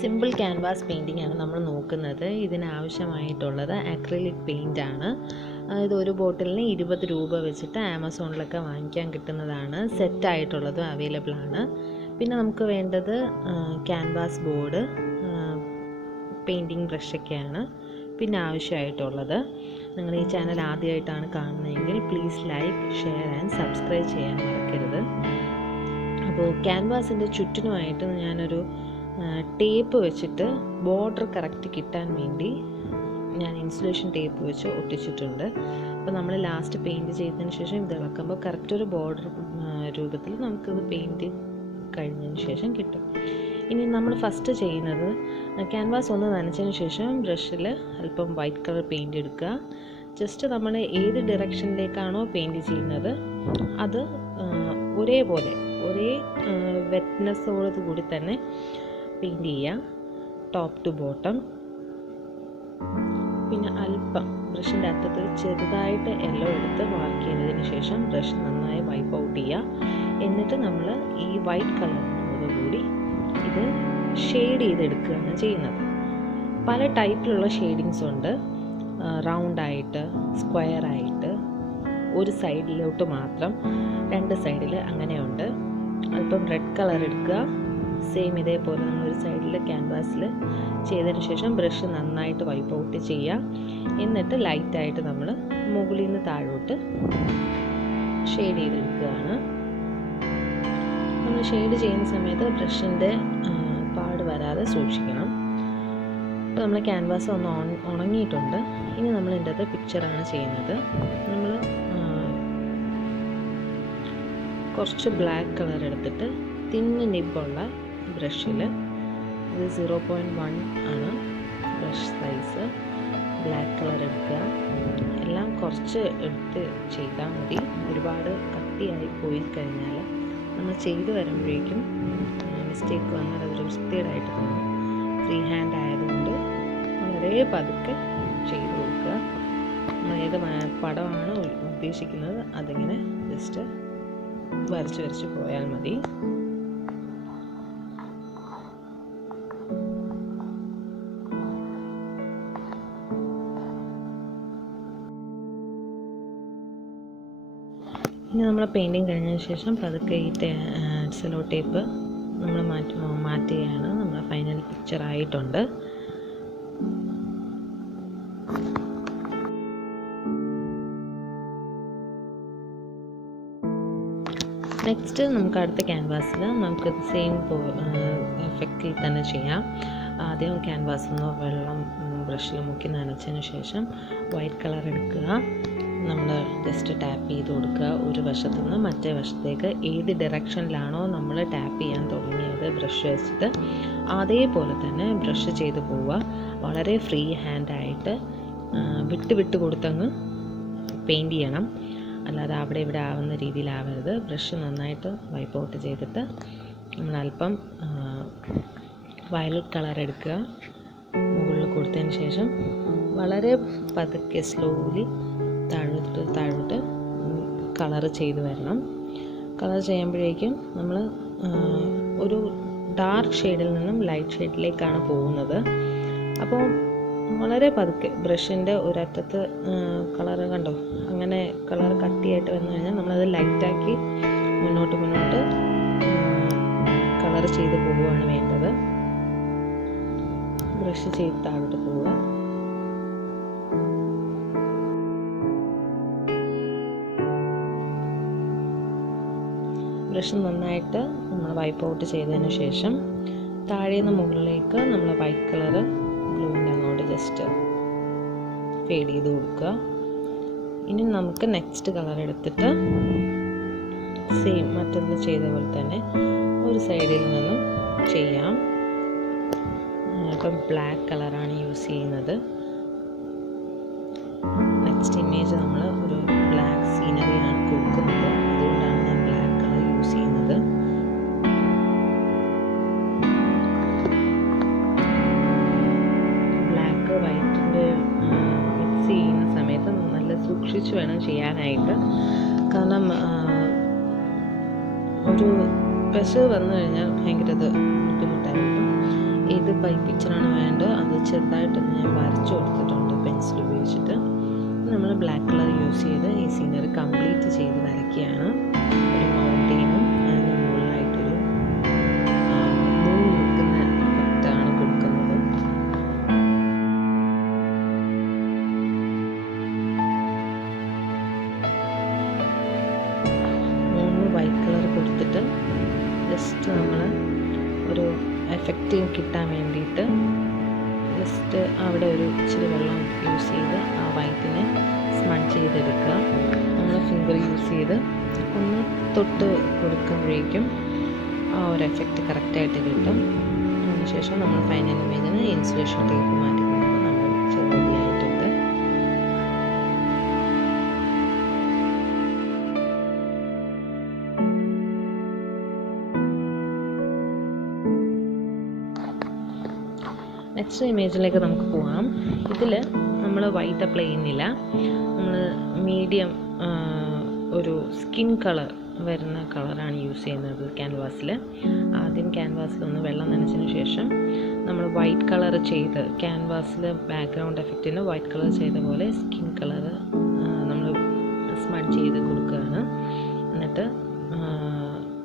Simple canvas painting ആണ് നമ്മൾ നോക്കുന്നത്. ഇതിനാവശ്യമായിട്ടുള്ളത് അക്രിലിക് പെയിൻ്റ് ആണ്. ഇത് ഒരു ബോട്ടിലിന് 20 രൂപ വെച്ചിട്ട് ആമസോണിലൊക്കെ വാങ്ങിക്കാൻ കിട്ടുന്നതാണ്. സെറ്റായിട്ടുള്ളതും അവൈലബിൾ ആണ്. പിന്നെ നമുക്ക് വേണ്ടത് ക്യാൻവാസ് ബോർഡ്, പെയിൻറ്റിങ് ബ്രഷൊക്കെയാണ് പിന്നെ ആവശ്യമായിട്ടുള്ളത്. നിങ്ങൾ ഈ ചാനൽ ആദ്യമായിട്ടാണ് കാണുന്നതെങ്കിൽ please like, share and subscribe ചെയ്യാൻ മറക്കരുത്. അപ്പോൾ ക്യാൻവാസിൻ്റെ ചുറ്റിനുമായിട്ട് ഞാനൊരു ടേപ്പ് വെച്ചിട്ട് ബോർഡർ കറക്റ്റ് കിട്ടാൻ വേണ്ടി ഞാൻ ഇൻസുലേഷൻ ടേപ്പ് വെച്ച് ഒട്ടിച്ചിട്ടുണ്ട്. അപ്പോൾ നമ്മൾ ലാസ്റ്റ് പെയിൻറ്റ് ചെയ്തതിന് ശേഷം ഇത് ഇളക്കുമ്പോൾ കറക്റ്റ് ഒരു ബോർഡർ രൂപത്തിൽ നമുക്കിത് പെയിൻറ്റ് കഴിഞ്ഞതിന് ശേഷം കിട്ടും. ഇനി നമ്മൾ ഫസ്റ്റ് ചെയ്യുന്നത് ക്യാൻവാസ് ഒന്ന് നനച്ചതിന് ശേഷം ബ്രഷിൽ അല്പം വൈറ്റ് കളർ പെയിൻറ്റ് എടുക്കുക. ജസ്റ്റ് നമ്മൾ ഏത് ഡയറക്ഷനിലേക്കാണോ പെയിൻറ്റ് ചെയ്യുന്നത് അത് ഒരേപോലെ ഒരേ വെറ്റ്നെസ്സോട് കൂടി തന്നെ പെയിൻറ്റ് ചെയ്യുക, ടോപ്പ് ടു ബോട്ടം. പിന്നെ അല്പം ബ്രഷിൻ്റെ അറ്റത്ത് ചെറുതായിട്ട് യെല്ലോ എടുത്ത് മാർക്ക് ചെയ്തതിന് ശേഷം ബ്രഷ് നന്നായി വൈപ്പ് ഔട്ട് ചെയ്യുക. എന്നിട്ട് നമ്മൾ ഈ വൈറ്റ് കളറിനോടുകൂടി ഇത് ഷെയ്ഡ് ചെയ്തെടുക്കുകയാണ് ചെയ്യുന്നത്. പല ടൈപ്പിലുള്ള ഷെയ്ഡിങ്സ് ഉണ്ട്. റൗണ്ടായിട്ട്, സ്ക്വയറായിട്ട്, ഒരു സൈഡിലോട്ട് മാത്രം, രണ്ട് സൈഡിൽ അങ്ങനെയുണ്ട്. അല്പം റെഡ് കളർ എടുക്കുക. സെയിം ഇതേപോലെ നമ്മളൊരു സൈഡിൽ ക്യാൻവാസിൽ ചെയ്തതിന് ശേഷം ബ്രഷ് നന്നായിട്ട് വൈപ്പ് ഔട്ട് ചെയ്യുക. എന്നിട്ട് ലൈറ്റായിട്ട് നമ്മൾ മുകളിൽ നിന്ന് താഴോട്ട് ഷെയ്ഡ് ചെയ്തെടുക്കുകയാണ്. നമ്മൾ ഷെയ്ഡ് ചെയ്യുന്ന സമയത്ത് ബ്രഷിൻ്റെ പാട് വരാതെ സൂക്ഷിക്കണം. അപ്പോൾ നമ്മൾ ക്യാൻവാസ് ഒന്ന് ഉണങ്ങിയിട്ടുണ്ട്. ഇനി നമ്മൾ ഇതിൻ്റെ അകത്ത് പിക്ചറാണ് ചെയ്യുന്നത്. നമ്മൾ കുറച്ച് ബ്ലാക്ക് കളർ എടുത്തിട്ട് തിന്ന് നിബുള്ള ബ്രഷിൽ, ഇത് 0.1 ആണ് ബ്രഷ് സൈസ്, ബ്ലാക്ക് കളർ എടുക്കുക. എല്ലാം കുറച്ച് എടുത്ത് ചെയ്താൽ മതി. ഒരുപാട് കട്ടിയായി പോയി കഴിഞ്ഞാൽ നമ്മൾ ചെയ്ത് വരുമ്പോഴേക്കും മിസ്റ്റേക്ക് വന്നാൽ അതൊരു വൃത്തികേടായിട്ട് തോന്നും. ഫ്രീ ഹാൻഡ് ആയതുകൊണ്ട് വളരെ പതുക്കെ ചെയ്ത് കൊടുക്കുക. നമ്മൾ ഏത് പടമാണ് ഉദ്ദേശിക്കുന്നത് അതിങ്ങനെ ജസ്റ്റ് വരച്ച് പോയാൽ മതി. ഇനി നമ്മൾ പെയിൻറ്റിങ് കഴിഞ്ഞതിന് ശേഷം പതുക്കെ ഈ സെല്ലോ ടേപ്പ് നമ്മൾ മാറ്റുകയാണ്. നമ്മുടെ ഫൈനൽ പിക്ചർ ആയിട്ടുണ്ട്. നെക്സ്റ്റ് നമുക്ക് അടുത്ത ക്യാൻവാസിൽ നമുക്ക് സെയിം എഫക്റ്റിൽ തന്നെ ചെയ്യാം. ആദ്യം ക്യാൻവാസ് ഒന്ന് വെള്ളം ബ്രഷിൽ മുക്കി നനച്ചതിന് ശേഷം വൈറ്റ് കളർ എടുക്കുക. നമ്മൾ ജസ്റ്റ് ടാപ്പ് ചെയ്ത് കൊടുക്കുക. ഒരു വശത്തു നിന്ന് മറ്റേ വശത്തേക്ക് ഏത് ഡയറക്ഷനിലാണോ നമ്മൾ ടാപ്പ് ചെയ്യാൻ തുടങ്ങിയത് ബ്രഷ് വെച്ചിട്ട് അതേപോലെ തന്നെ ബ്രഷ് ചെയ്ത് പോവുക. വളരെ ഫ്രീ ഹാൻഡായിട്ട് വിട്ട് കൊടുത്തങ്ങ് പെയിൻറ്റ് ചെയ്യണം. അല്ലാതെ അവിടെ ഇവിടെ ആവുന്ന രീതിയിലാവരുത്. ബ്രഷ് നന്നായിട്ട് വൈപ്പ് ഔട്ട് ചെയ്തിട്ട് നമ്മൾ അല്പം വയലറ്റ് കളർ എടുക്കുക. മുകളിൽ കൊടുത്തതിന് ശേഷം വളരെ പതുക്കെ സ്ലോലി താഴോട്ട് കളർ ചെയ്ത് വരണം. കളർ ചെയ്യുമ്പോഴേക്കും നമ്മൾ ഒരു ഡാർക്ക് ഷെയ്ഡിൽ നിന്നും ലൈറ്റ് ഷെയ്ഡിലേക്കാണ് പോകുന്നത്. അപ്പോൾ വളരെ പതുക്കെ ബ്രഷിൻ്റെ ഒരറ്റത്ത് കളർ കണ്ടോ, അങ്ങനെ കളർ കട്ടിയായിട്ട് വന്നു കഴിഞ്ഞാൽ നമ്മളത് ലൈറ്റാക്കി മുന്നോട്ട് കളർ ചെയ്ത് പോവുകയാണ് വേണ്ടത്. ബ്രഷ് ചെയ്ത് താഴോട്ട് പോവുക. ബ്രഷ് നന്നായിട്ട് നമ്മൾ വൈപ്പ് ഔട്ട് ചെയ്തതിന് ശേഷം താഴേന്ന് മുകളിലേക്ക് നമ്മൾ വൈറ്റ് കളർ ബ്ലൂവിൻ്റെ അങ്ങോട്ട് ജസ്റ്റ് ഫേഡ് ചെയ്ത് കൊടുക്കുക. ഇനി നമുക്ക് നെക്സ്റ്റ് കളർ എടുത്തിട്ട് സെയിം മറ്റൊന്ന് ചെയ്ത പോലെ തന്നെ ഒരു സൈഡിൽ നിന്നും ചെയ്യാം. ഇപ്പം ബ്ലാക്ക് കളറാണ് യൂസ് ചെയ്യുന്നത്. നെക്സ്റ്റ് ഇമേജ് നമ്മൾ ഒരു ബ്ലാക്ക് സീനറിയാണ് കൊടുക്കുന്നത്. അതുകൊണ്ടാണ് ഞാൻ ബ്ലാക്ക് കളർ യൂസ് ചെയ്യുന്നത്. ബ്ലാക്ക് വൈറ്റിൻ്റെ മിക്സ് ചെയ്യുന്ന സമയത്ത് നല്ല സൂക്ഷിച്ച് വേണം ചെയ്യാനായിട്ട്. കാരണം ഒരു പശ വന്നു കഴിഞ്ഞാൽ ഭയങ്കര ബുദ്ധിമുട്ടായിരിക്കും. ഇത് ബൈ പിക്ചറാണ് വേണ്ടത്. അത് ചെറുതായിട്ടൊന്ന് ഞാൻ വരച്ചു കൊടുത്തിട്ടുണ്ട് പെൻസിൽ ഉപയോഗിച്ചിട്ട്. നമ്മൾ ബ്ലാക്ക് കളർ യൂസ് ചെയ്ത് ഈ സീനറി കംപ്ലീറ്റ് ചെയ്ത് വരയ്ക്കുകയാണ്. ഒരു മൗണ്ടെയിനും അതിന് മുകളിലായിട്ടൊരു മൂൺ നിൽക്കുന്ന എഫക്റ്റാണ് കൊടുക്കുന്നത്. മൂന്ന് വൈറ്റ് കളർ കൊടുത്തിട്ട് ജസ്റ്റ് നമ്മൾ ഒരു എഫക്റ്റ് കിട്ടാൻ വേണ്ടിയിട്ട് ജസ്റ്റ് അവിടെ ഒരു ഇച്ചിരി വെള്ളം യൂസ് ചെയ്ത് ആ വൈറ്റിനെ സ്മഡ്ജ് ചെയ്തെടുക്കുക. നമ്മൾ ഫിംഗർ യൂസ് ചെയ്ത് ഒന്ന് തൊട്ട് കൊടുക്കുമ്പോഴേക്കും ആ ഒരു എഫക്റ്റ് കറക്റ്റായിട്ട് കിട്ടും. അതിനുശേഷം നമ്മൾ ഫൈനൽ ഇമേജിന് ഇൻസുലേഷൻ ടേപ്പ് മാറ്റി കൊടുക്കുക. നമ്മൾ റെഡി ആയിട്ടുണ്ട്. നെക്സ്റ്റ് ഇമേജിലേക്ക് നമുക്ക് പോകാം. ഇതിൽ നമ്മൾ വൈറ്റ് അപ്ലൈ ചെയ്യുന്നില്ല. നമ്മൾ മീഡിയം ഒരു സ്കിൻ കളർ വരുന്ന കളറാണ് യൂസ് ചെയ്യുന്നത് ക്യാൻവാസിൽ. ആദ്യം ക്യാൻവാസിൽ ഒന്ന് വെള്ളം നനച്ചതിന് ശേഷം നമ്മൾ വൈറ്റ് കളർ ചെയ്ത് ക്യാൻവാസിൽ ബാക്ക്ഗ്രൗണ്ട് എഫക്റ്റിന് വൈറ്റ് കളർ ചെയ്ത പോലെ സ്കിൻ കളർ നമ്മൾ സ്മഡ്ജ് ചെയ്ത് കൊടുക്കുകയാണ്. എന്നിട്ട്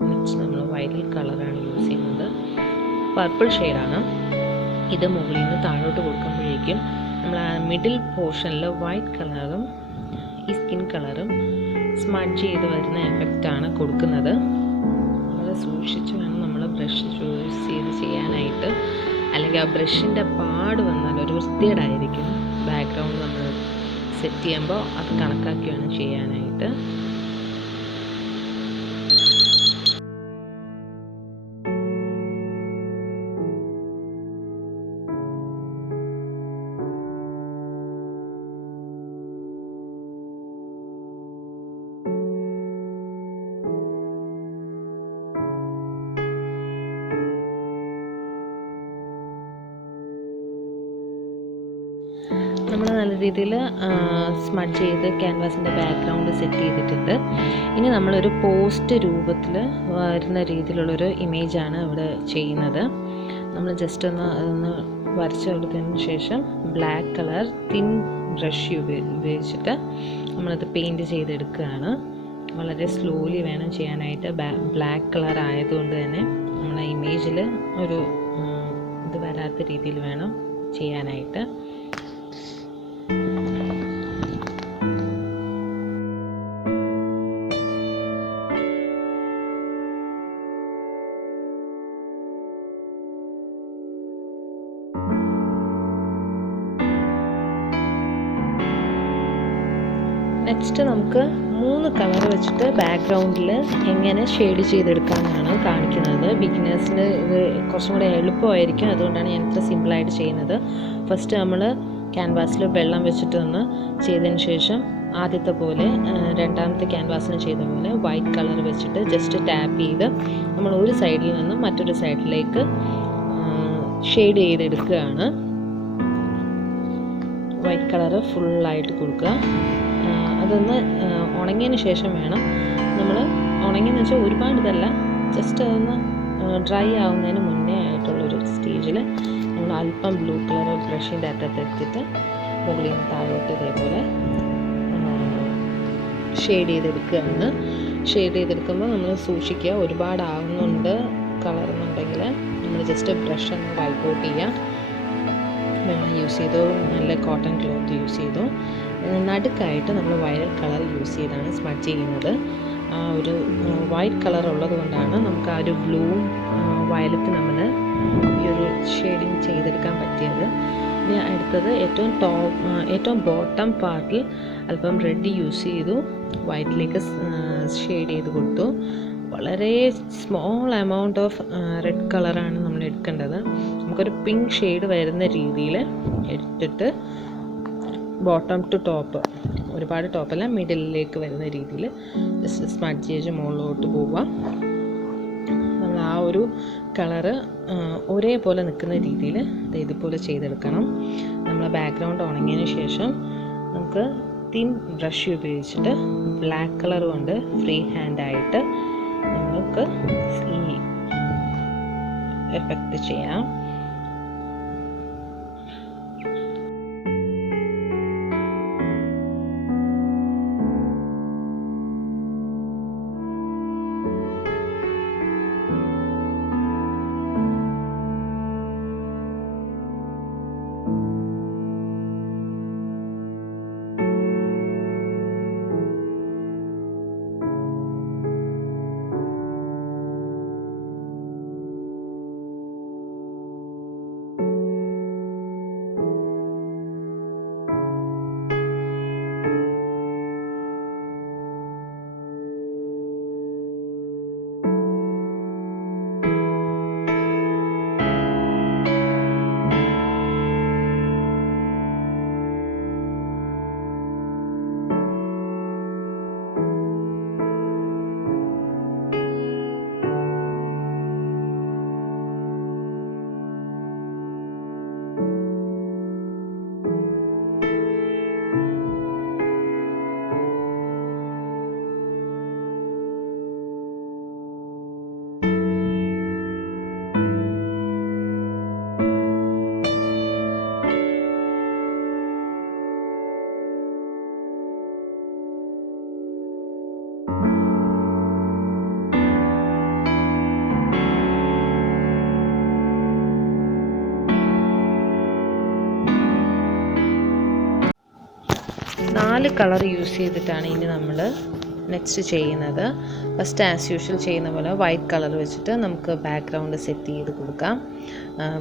നെക്സ്റ്റ് നമ്മൾ വയലറ്റ് കളറാണ് യൂസ് ചെയ്യുന്നത്. പർപ്പിൾ ഷെയ്ഡാണ്. ഇത് മുകളിൽ നിന്ന് താഴോട്ട് കൊടുക്കുമ്പോഴേക്കും നമ്മൾ ആ മിഡിൽ പോർഷനിൽ വൈറ്റ് കളറും ഈ സ്കിൻ കളറും സ്മഡ്ജ് ചെയ്ത് വരുന്ന എഫക്റ്റാണ് കൊടുക്കുന്നത്. വളരെ സൂക്ഷിച്ച് വേണം നമ്മൾ ബ്രഷ് യൂസ് ചെയ്ത് ചെയ്യാനായിട്ട്. അല്ലെങ്കിൽ ആ ബ്രഷിൻ്റെ പാട് വന്നാൽ ഒരു വൃത്തികേടായിരിക്കും. ബാക്ക്ഗ്രൗണ്ട് നമ്മൾ സെറ്റ് ചെയ്യുമ്പോൾ അത് കണക്കാക്കി വേണം ചെയ്യാനായിട്ട്. നമ്മൾ നല്ല രീതിയിൽ സ്മഡ്ജ് ചെയ്ത് ക്യാൻവാസിൻ്റെ ബാക്ക്ഗ്രൗണ്ട് സെറ്റ് ചെയ്തിട്ടുണ്ട്. ഇനി നമ്മളൊരു പോസ്റ്റ് രൂപത്തിൽ വരുന്ന രീതിയിലുള്ളൊരു ഇമേജാണ് ഇവിടെ ചെയ്യുന്നത്. നമ്മൾ ജസ്റ്റ് ഒന്ന് വരച്ച് കൊടുത്തതിന് ശേഷം ബ്ലാക്ക് കളർ തിൻ ബ്രഷ് ഉപയോഗിച്ചിട്ട് നമ്മളത് പെയിൻറ്റ് ചെയ്തെടുക്കുകയാണ്. വളരെ സ്ലോലി വേണം ചെയ്യാനായിട്ട്. ബ്ലാക്ക് കളർ ആയതുകൊണ്ട് തന്നെ നമ്മൾ ഇമേജിൽ ഒരു ഇത് വരാത്ത രീതിയിൽ വേണം ചെയ്യാനായിട്ട്. നെക്സ്റ്റ് നമുക്ക് 3 കളർ വെച്ചിട്ട് ബാക്ക്ഗ്രൗണ്ടിൽ എങ്ങനെ ഷെയ്ഡ് ചെയ്തെടുക്കാമെന്നാണ് കാണിക്കുന്നത്. ബിഗിനേഴ്സിന് ഇത് കുറച്ചും കൂടെ എളുപ്പമായിരിക്കും. അതുകൊണ്ടാണ് ഞാൻ ഇത്ര സിമ്പിളായിട്ട് ചെയ്യുന്നത്. ഫസ്റ്റ് നമ്മൾ ക്യാൻവാസിൽ വെള്ളം വെച്ചിട്ട് ഒന്ന് ചെയ്തതിന് ശേഷം ആദ്യത്തെ പോലെ രണ്ടാമത്തെ ക്യാൻവാസിന് ചെയ്ത പോലെ വൈറ്റ് കളർ വെച്ചിട്ട് ജസ്റ്റ് ടാപ്പ് ചെയ്ത് നമ്മൾ ഒരു സൈഡിൽ നിന്ന് മറ്റൊരു സൈഡിലേക്ക് ഷെയ്ഡ് ചെയ്തെടുക്കുകയാണ്. വൈറ്റ് കളറ് ഫുള്ളായിട്ട് കൊടുക്കുക. അതൊന്ന് ഉണങ്ങിയതിന് ശേഷം വേണം നമ്മൾ, ഉണങ്ങിയെന്ന് വെച്ചാൽ ഒരുപാട് ഇതല്ല, ജസ്റ്റ് അതൊന്ന് ഡ്രൈ ആവുന്നതിന് മുന്നേ ആയിട്ടുള്ളൊരു സ്റ്റേജിൽ നമ്മൾ അല്പം ബ്ലൂ കളർ ബ്രഷിൻ്റെ അറ്റത്ത് എടുത്തിട്ട് മുകളിൽ നിന്ന് താഴോട്ട് ഇതേപോലെ ഷെയ്ഡ് ചെയ്തെടുക്കുകയാണ്. ഷെയ്ഡ് ചെയ്തെടുക്കുമ്പോൾ നമ്മൾ സൂക്ഷിക്കുക, ഒരുപാട് ആവുന്നുണ്ട് കളർ എന്നുണ്ടെങ്കിൽ നമ്മൾ ജസ്റ്റ് ബ്രഷ് ഒന്ന് വൈപ്പ് ഔട്ട് ചെയ്യുക. വെള്ളം യൂസ് ചെയ്തോ നല്ല കോട്ടൺ ക്ലോത്ത് യൂസ് ചെയ്തോ നടുക്കായിട്ട് നമ്മൾ വയലറ്റ് കളർ യൂസ് ചെയ്താണ് സ്മഡ്ജ് ചെയ്യുന്നത്. ആ ഒരു വൈറ്റ് കളർ ഉള്ളത് കൊണ്ടാണ് നമുക്ക് ആ ഒരു ബ്ലൂവും വയലറ്റ് നമ്മൾ ഈ ഒരു ഷെയ്ഡിങ് ചെയ്തെടുക്കാൻ പറ്റിയത്. ഇനി അടുത്തത് ഏറ്റവും ബോട്ടം പാർട്ടിൽ അല്പം റെഡ് യൂസ് ചെയ്തു, വൈറ്റിലേക്ക് ഷെയ്ഡ് ചെയ്ത് കൊടുത്തു. വളരെ സ്മോൾ എമൗണ്ട് ഓഫ് റെഡ് കളറാണ് നമ്മൾ എടുക്കേണ്ടത്. നമുക്കൊരു പിങ്ക് ഷെയ്ഡ് വരുന്ന രീതിയിൽ എടുത്തിട്ട് ബോട്ടം ടു ടോപ്പ്, ഒരുപാട് ടോപ്പല്ല മിഡിലേക്ക് വരുന്ന രീതിയിൽ ജസ്റ്റ് സ്മഡ്ജ് ചെയ്ത് മുകളിലോട്ട് പോവുക. നമ്മൾ ആ ഒരു കളറ് ഒരേപോലെ നിൽക്കുന്ന രീതിയിൽ ഇതുപോലെ ചെയ്തെടുക്കണം. നമ്മൾ ബാക്ക്ഗ്രൗണ്ട് ഉണങ്ങിയതിന് ശേഷം നമുക്ക് തിൻ ബ്രഷ് ഉപയോഗിച്ചിട്ട് ബ്ലാക്ക് കളർ കൊണ്ട് ഫ്രീ ഹാൻഡായിട്ട് നമുക്ക് ഈ എഫക്റ്റ് ചെയ്യാം. 4 കളർ യൂസ് ചെയ്തിട്ടാണ് ഇനി നമ്മൾ നെക്സ്റ്റ് ചെയ്യുന്നത്. ഫസ്റ്റ് ആസ് യൂഷ്വൽ ചെയ്യുന്ന പോലെ വൈറ്റ് കളർ വെച്ചിട്ട് നമുക്ക് ബാക്ക്ഗ്രൗണ്ട് സെറ്റ് ചെയ്ത് കൊടുക്കാം.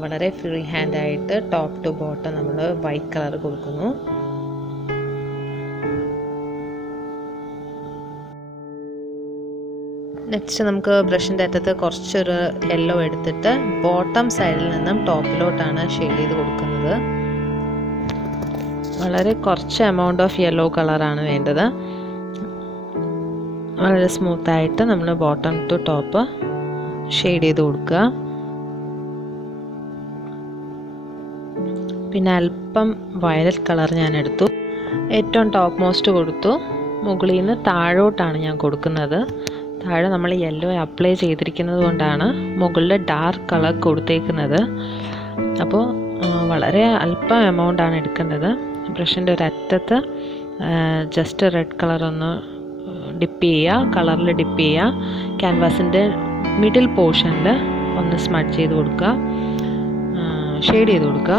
വളരെ ഫ്രീ ഹാൻഡായിട്ട് ടോപ്പ് ടു ബോട്ടം നമ്മൾ വൈറ്റ് കളർ കൊടുക്കുന്നു. നെക്സ്റ്റ് നമുക്ക് ബ്രഷിൻ്റെ അറ്റത്ത് കുറച്ചൊരു യെല്ലോ എടുത്തിട്ട് ബോട്ടം സൈഡിൽ നിന്നും ടോപ്പിലോട്ടാണ് ഷെയ്ഡ് ചെയ്ത് കൊടുക്കുന്നത്. വളരെ കുറച്ച് എമൗണ്ട് ഓഫ് യെല്ലോ കളറാണ് വേണ്ടത്. വളരെ സ്മൂത്തായിട്ട് നമ്മൾ ബോട്ടം ടു ടോപ്പ് ഷെയ്ഡ് ചെയ്ത് കൊടുക്കുക. പിന്നെ അല്പം വയലറ്റ് കളർ ഞാൻ എടുത്തു, ഏറ്റവും ടോപ്പ് മോസ്റ്റ് കൊടുത്തു. മുകളിൽ നിന്ന് താഴോട്ടാണ് ഞാൻ കൊടുക്കുന്നത്. താഴെ നമ്മൾ യെല്ലോ അപ്ലൈ ചെയ്തിരിക്കുന്നത് കൊണ്ടാണ് മുകളിൽ ഡാർക്ക് കളർ കൊടുത്തേക്കുന്നത്. അപ്പോൾ വളരെ അല്പം എമൗണ്ടാണ് എടുക്കേണ്ടത്. ബ്രഷിൻ്റെ ഒരു അറ്റത്ത് ജസ്റ്റ് റെഡ് കളർ ഒന്ന് ഡിപ്പ് ചെയ്യുക, കളറിൽ ഡിപ്പ് ചെയ്യുക. ക്യാൻവാസിൻ്റെ മിഡിൽ പോർഷനിൽ ഒന്ന് സ്മഡ്ജ് ചെയ്ത് കൊടുക്കുക, ഷെയ്ഡ് ചെയ്ത് കൊടുക്കുക.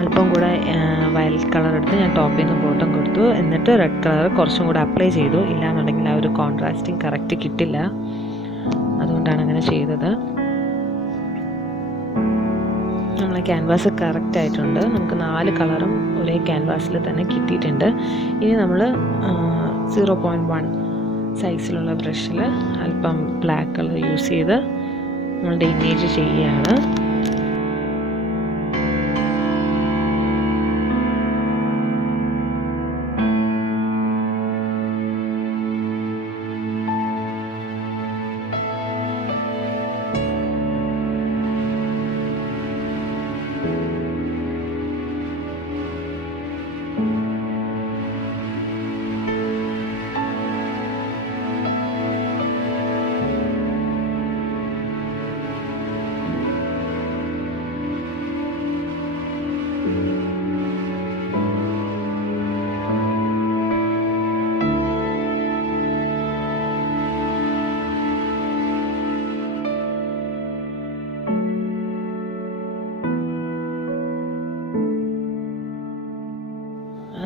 അല്പം കൂടെ വയലറ്റ് കളർ എടുത്ത് ഞാൻ ടോപ്പിൽ നിന്ന് ബോട്ടം കൊടുത്തു. എന്നിട്ട് റെഡ് കളർ കുറച്ചും കൂടെ അപ്ലൈ ചെയ്തു. ഇല്ലാന്നുണ്ടെങ്കിൽ ആ ഒരു കോൺട്രാസ്റ്റിങ് കറക്റ്റ് കിട്ടില്ല, അതുകൊണ്ടാണ് അങ്ങനെ ചെയ്തത്. നമ്മളെ ക്യാൻവാസ് കറക്റ്റ് ആയിട്ടുണ്ട്. നമുക്ക് 4 കളറും ഒരേ ക്യാൻവാസിൽ തന്നെ കിട്ടിയിട്ടുണ്ട്. ഇനി നമ്മൾ 0.1 സൈസിലുള്ള ബ്രഷിൽ അല്പം ബ്ലാക്ക് കളർ യൂസ് ചെയ്ത് നമ്മളുടെ ഇമേജ് ചെയ്യുകയാണ്.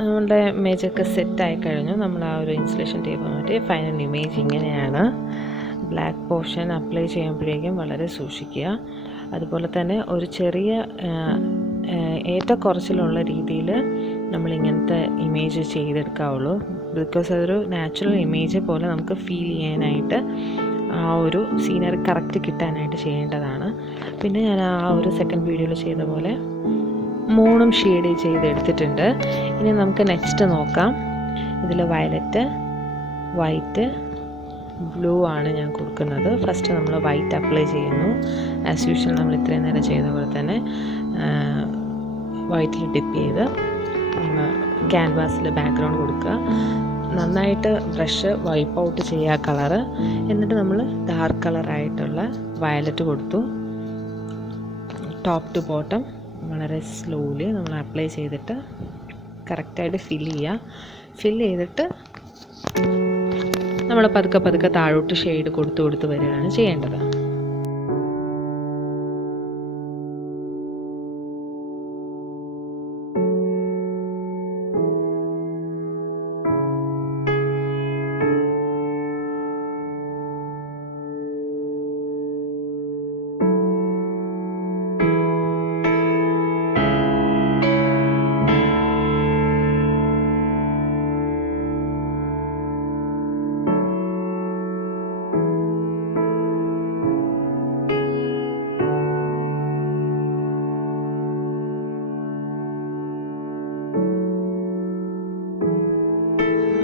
നമ്മളുടെ ഇമേജൊക്കെ സെറ്റായി കഴിഞ്ഞു. നമ്മൾ ആ ഒരു ഇൻസുലേഷൻ ടേപ്പ് മാറ്റി ഫൈനൽ ഇമേജ് ഇങ്ങനെയാണ്. ബ്ലാക്ക് പോർഷൻ അപ്ലൈ ചെയ്യുമ്പോഴേക്കും വളരെ സൂക്ഷിക്കുക. അതുപോലെ തന്നെ ഒരു ചെറിയ ഏറ്റക്കുറച്ചിലുള്ള രീതിയിൽ നമ്മളിങ്ങനത്തെ ഇമേജ് ചെയ്തെടുക്കാവുള്ളൂ. ബിക്കോസ് അതൊരു നാച്ചുറൽ ഇമേജ് പോലെ നമുക്ക് ഫീൽ ചെയ്യാനായിട്ട് ആ ഒരു സീനറി കറക്റ്റ് കിട്ടാനായിട്ട് ചെയ്യേണ്ടതാണ്. പിന്നെ ഞാൻ ആ ഒരു സെക്കൻഡ് വീഡിയോയിൽ ചെയ്ത പോലെ 3 ഷെയ്ഡ് ചെയ്തെടുത്തിട്ടുണ്ട്. ഇനി നമുക്ക് നെക്സ്റ്റ് നോക്കാം. ഇതിൽ വയലറ്റ്, വൈറ്റ്, ബ്ലൂ ആണ് ഞാൻ കൊടുക്കുന്നത്. ഫസ്റ്റ് നമ്മൾ വൈറ്റ് അപ്ലൈ ചെയ്യുന്നു. ആസ് യൂഷ്വൽ നമ്മൾ ഇത്രയും നേരം ചെയ്ത പോലെ തന്നെ വൈറ്റിൽ ഡിപ്പ് ചെയ്ത് നമ്മൾ ക്യാൻവാസിൽ ബാക്ക്ഗ്രൗണ്ട് കൊടുക്കുക. നന്നായിട്ട് ബ്രഷ് വൈപ്പ് ഔട്ട് ചെയ്യുക കളറ്. എന്നിട്ട് നമ്മൾ ഡാർക്ക് കളറായിട്ടുള്ള വയലറ്റ് കൊടുത്തു. ടോപ്പ് ടു ബോട്ടം വളരെ സ്ലോലി നമ്മൾ അപ്ലൈ ചെയ്തിട്ട് കറക്റ്റായിട്ട് ഫില്ല് ചെയ്തിട്ട് നമ്മൾ പതുക്കെ താഴോട്ട് ഷെയ്ഡ് കൊടുത്ത് വരികയാണ് ചെയ്യേണ്ടത്.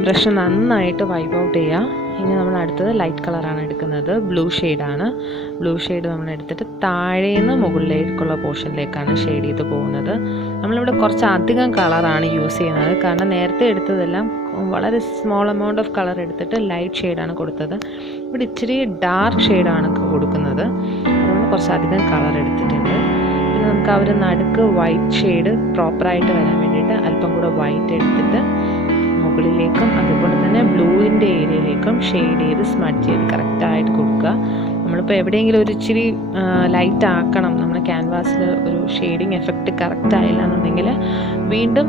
ബ്രഷ് നന്നായിട്ട് വൈപ്പ് ഔട്ട് ചെയ്യുക. ഇനി നമ്മൾ അടുത്തത് ലൈറ്റ് കളറാണ് എടുക്കുന്നത്. ബ്ലൂ ഷെയ്ഡാണ്. ബ്ലൂ ഷെയ്ഡ് നമ്മൾ എടുത്തിട്ട് താഴേന്ന് മുകളിലേക്കുള്ള പോർഷനിലേക്കാണ് ഷെയ്ഡ് ചെയ്ത് പോകുന്നത്. നമ്മളിവിടെ കുറച്ച് അധികം കളറാണ് യൂസ് ചെയ്യുന്നത്. കാരണം നേരത്തെ എടുത്തതെല്ലാം വളരെ സ്മോൾ എമൗണ്ട് ഓഫ് കളർ എടുത്തിട്ട് ലൈറ്റ് ഷെയ്ഡാണ് കൊടുത്തത്. ഇവിടെ ഇച്ചിരി ഡാർക്ക് ഷെയ്ഡാണ് കൊടുക്കുന്നത്. അതുകൊണ്ട് കുറച്ചധികം കളർ എടുത്തിട്ടുണ്ട്. പിന്നെ നമുക്ക് ആ ഒരു നടുക്ക് വൈറ്റ് ഷെയ്ഡ് പ്രോപ്പറായിട്ട് വരാൻ വേണ്ടിയിട്ട് അല്പം കൂടെ വൈറ്റ് എടുത്തിട്ട് മുകളിലേക്കും അതുപോലെ തന്നെ ബ്ലൂവിൻ്റെ ഏരിയയിലേക്കും ഷെയ്ഡ് ചെയ്ത് സ്മഡ്ജ് ചെയ്ത് കറക്റ്റായിട്ട് കൊടുക്കുക. നമ്മളിപ്പോൾ എവിടെയെങ്കിലും ഒരു ഇച്ചിരി ലൈറ്റ് ആക്കണം, നമ്മുടെ ക്യാൻവാസിൽ ഒരു ഷെയ്ഡിങ് എഫക്റ്റ് കറക്റ്റ് ആയില്ല എന്നുണ്ടെങ്കിൽ വീണ്ടും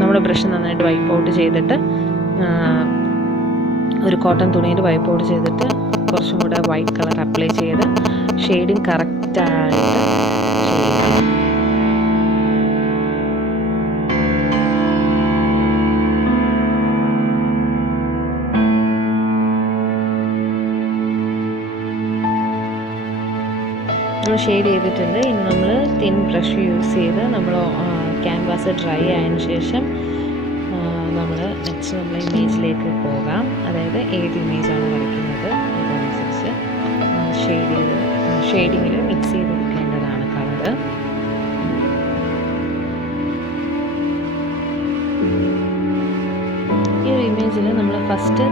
നമ്മുടെ ബ്രഷ് നന്നായിട്ട് വൈപ്പ് ഔട്ട് ചെയ്തിട്ട് ഒരു കോട്ടൺ തുണിയിൽ വൈപ്പ് ഔട്ട് ചെയ്തിട്ട് കുറച്ചും കൂടെ വൈറ്റ് കളർ അപ്ലൈ ചെയ്ത് ഷെയ്ഡിങ് കറക്റ്റായിട്ട് ചെയ്യണം. നമ്മൾ ഷെയ്ഡ് ചെയ്തിട്ടുണ്ട്. ഇനി നമ്മൾ തിൻ ബ്രഷ് യൂസ് ചെയ്ത് നമ്മൾ ക്യാൻവാസ് ഡ്രൈ ആയതിനു ശേഷം നമ്മൾ നെക്സ്റ്റ് നമ്മൾ ഇമേജിലേക്ക് പോകാം. അതായത് ഏത് ഇമേജാണ് വരയ്ക്കുന്നത് അതനുസരിച്ച് ഷെയ്ഡിങ്ങിൽ മിക്സ് ചെയ്തെടുക്കേണ്ടതാണ് കളറ്. ഈ ഒരു ഇമേജിൽ നമ്മൾ ഫസ്റ്റ്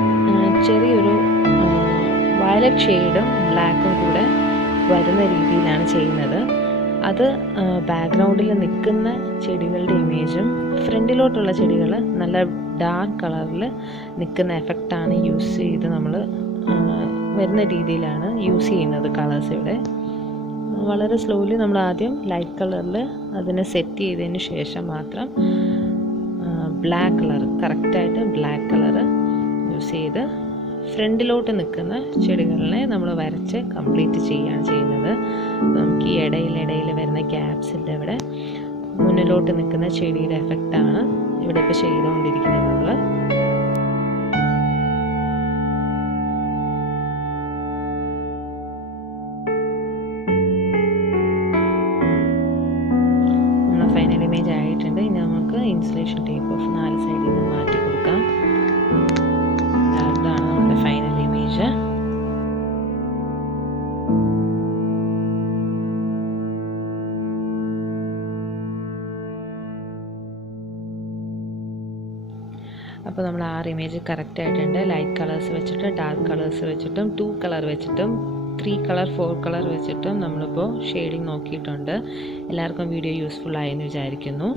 ചെറിയൊരു വയലറ്റ് ഷെയ്ഡും ബ്ലാക്കും കൂടെ വരുന്ന രീതിയിലാണ് ചെയ്യുന്നത്. അത് ബാക്ക്ഗ്രൗണ്ടിൽ നിൽക്കുന്ന ചെടികളുടെ ഇമേജും ഫ്രണ്ടിലോട്ടുള്ള ചെടികൾ നല്ല ഡാർക്ക് കളറിൽ നിൽക്കുന്ന എഫക്റ്റാണ് യൂസ് ചെയ്ത് നമ്മൾ വരുന്ന രീതിയിലാണ് യൂസ് ചെയ്യുന്നത് കളേഴ്സ് ഇവിടെ. വളരെ സ്ലോലി നമ്മൾ ആദ്യം ലൈറ്റ് കളറിൽ അതിനെ സെറ്റ് ചെയ്തതിന് ശേഷം മാത്രം ബ്ലാക്ക് കളർ കറക്റ്റായിട്ട് ബ്ലാക്ക് കളറ് യൂസ് ചെയ്ത് ഫ്രണ്ടിലോട്ട് നിൽക്കുന്ന ചെടികളിനെ നമ്മൾ വരച്ച് കംപ്ലീറ്റ് ചെയ്യുകയാണ് ചെയ്യുന്നത്. നമുക്ക് ഈ ഇടയിൽ വരുന്ന ഗ്യാപ്സിൻ്റെ ഇവിടെ മുന്നിലോട്ട് നിൽക്കുന്ന ചെടിയുടെ എഫക്റ്റാണ് ഇവിടെ ഇപ്പോൾ ചെയ്തുകൊണ്ടിരിക്കുന്നത് നമ്മൾ. നമ്മുടെ ഫൈനൽ ഇമേജ് ആയിട്ടുണ്ട്. ഇനി നമുക്ക് ഇൻസുലേഷൻ ടേപ്പ് ഓഫ് 4 സൈഡിൽ നിന്ന് മാറ്റി കൊടുക്കാം. അതാണ് നമ്മുടെ ഫൈനൽ ഇമേജ്. അപ്പോൾ നമ്മൾ 6 ഇമേജ് കറക്റ്റ് ആയിട്ടുണ്ട്. ലൈറ്റ് കളേഴ്സ് വെച്ചിട്ട് ഡാർക്ക് കളേഴ്സ് വെച്ചിട്ടും 2 കളർ വെച്ചിട്ടും 3 കളർ 4 കളർ വെച്ചിട്ടും നമ്മളിപ്പോൾ ഷെയ്ഡിങ് നോക്കിയിട്ടുണ്ട്. എല്ലാവർക്കും വീഡിയോ യൂസ്ഫുൾ ആയെന്ന് വിചാരിക്കുന്നു.